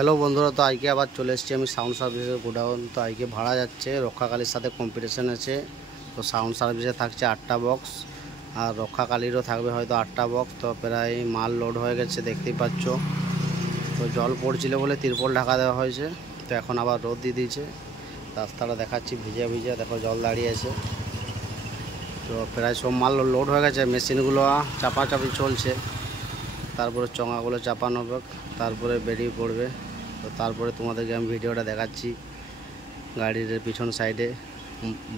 Hello বন্ধুরা, তো আজকে আবার চলে এসেছি আমি সাউন্ড সার্ভিসের গোডাউন। তো আজকে ভাড়া যাচ্ছে, রক্ষাকালীর সাথে কম্পিটিশন আছে। তো সাউন্ড সার্ভিসে থাকছে 8টা বক্স, আর রক্ষাকালীরও থাকবে হয়তো 8টা বক্স। তো প্রায় মাল লোড হয়ে গেছে, দেখতেই পাচ্ছ। তো জল পড়ছিল বলে তিরপল ঢাকা দেওয়া হয়েছে। তো এখন আবার রোদ দিয়ে দিয়েছে, রাস্তাটা দেখাচ্ছি ভিজা ভিজা, দেখো জল দাঁড়িয়ে আছে। তো প্রায় সব মাল লোড হয়ে গেছে, মেশিনগুলো চাপাচাপি চলছে। তারপরে চঙাগুলো চাপানো হবে, তারপরে বেরিয়ে পড়বে। তো তারপরে তোমাদেরকে আমি ভিডিওটা দেখাচ্ছি। গাড়ির পিছন সাইডে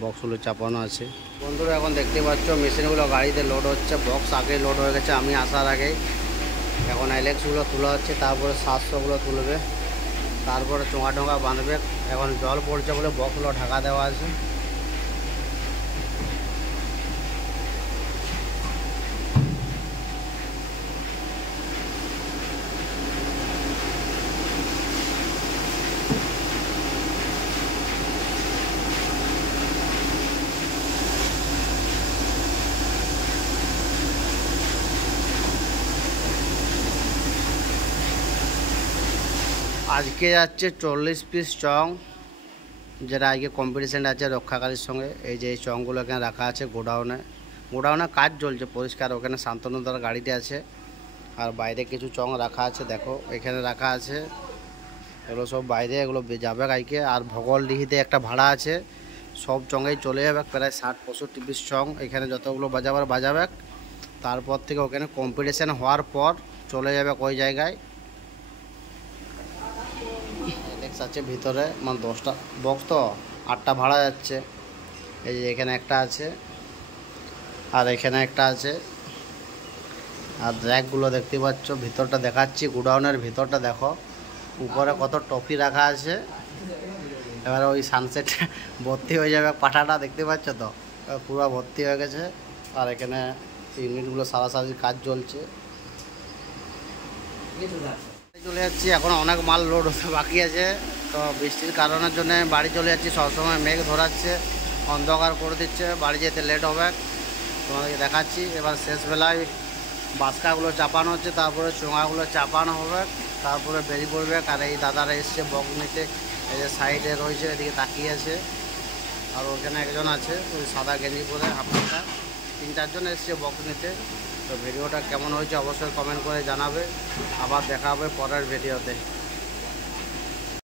বক্সগুলো চাপানো আছে। বন্ধুরা এখন দেখতে পাচ্ছ মেশিনগুলো গাড়িতে লোড হচ্ছে। বক্স আগে লোড হয়ে গেছে আমি আসার আগেই। এখন অ্যালেক্সগুলো তোলা হচ্ছে, তারপরে 700গুলো তুলবে, তারপরে চোঙা টোঙা বাঁধবে। এখন জল পড়ছে বলে বক্সগুলো ঢাকা দেওয়া আছে। আজকে যাচ্ছে 40 পিস চং, যেটা আজকে কম্পিটিশান আছে রক্ষাকালীর সঙ্গে। এই যে এই চংগুলো এখানে রাখা আছে গোডাউনে কাজ চলছে পরিষ্কার। ওখানে শান্তনুদার গাড়িতে আছে, আর বাইরে কিছু চং রাখা আছে, দেখো এখানে রাখা আছে। এগুলো সব বাইরে, এগুলো যাবে গাইকে। আর ভগলডিহিতে একটা ভাড়া আছে, সব চঙেই চলে যাবে প্রায় 60-65 পিস চং। এখানে যতগুলো বাজাবে। তারপর থেকে ওখানে কম্পিটিশান হওয়ার পর চলে যাবে ওই জায়গায়। আছে ভিতরে, মানে 10টা বক্স, তো 8টা ভাড়া যাচ্ছে। এই যে এখানে একটা আছে, আর এখানে একটা আছে। আর র্যাকগুলো দেখতে পাচ্ছ, ভিতরটা দেখাচ্ছি। গোডাউনের ভিতরটা দেখো, উপরে কত টপি রাখা আছে। এবারে ওই সানসেট ভর্তি হয়ে যাবে পাঠাটা, দেখতে পাচ্ছ তো, পুরো ভর্তি হয়ে গেছে। আর এখানে ইউনিটগুলো সারাসারি কাজ চলছে। চলে যাচ্ছি, এখন অনেক মাল লোড হতে বাকি আছে। তো বৃষ্টির কারণের জন্য বাড়ি চলে যাচ্ছি। সবসময় মেঘ ধরাচ্ছে, অন্ধকার করে দিচ্ছে, বাড়ি যেতে লেট হবে। তোমাদেরকে দেখাচ্ছি। এবার শেষবেলায় বাসকাগুলো চাপানো হচ্ছে, তারপরে চোঙাগুলো চাপানো হবে, তারপরে বেরিয়ে পড়বে। আর এই দাদারা এসছে বক্স নিতে, এই যে সাইডে রয়েছে, এদিকে তাকিয়ে আছে। আর ওখানে একজন আছে, ওই সাদা গেঞ্জি পরে আপনারা 3-4জন এসছে বক্স নিতে। তো ভিডিওটা কেমন হয়েছে অবশ্যই কমেন্ট করে জানাবে। আবার দেখা হবে পরের ভিডিওতে।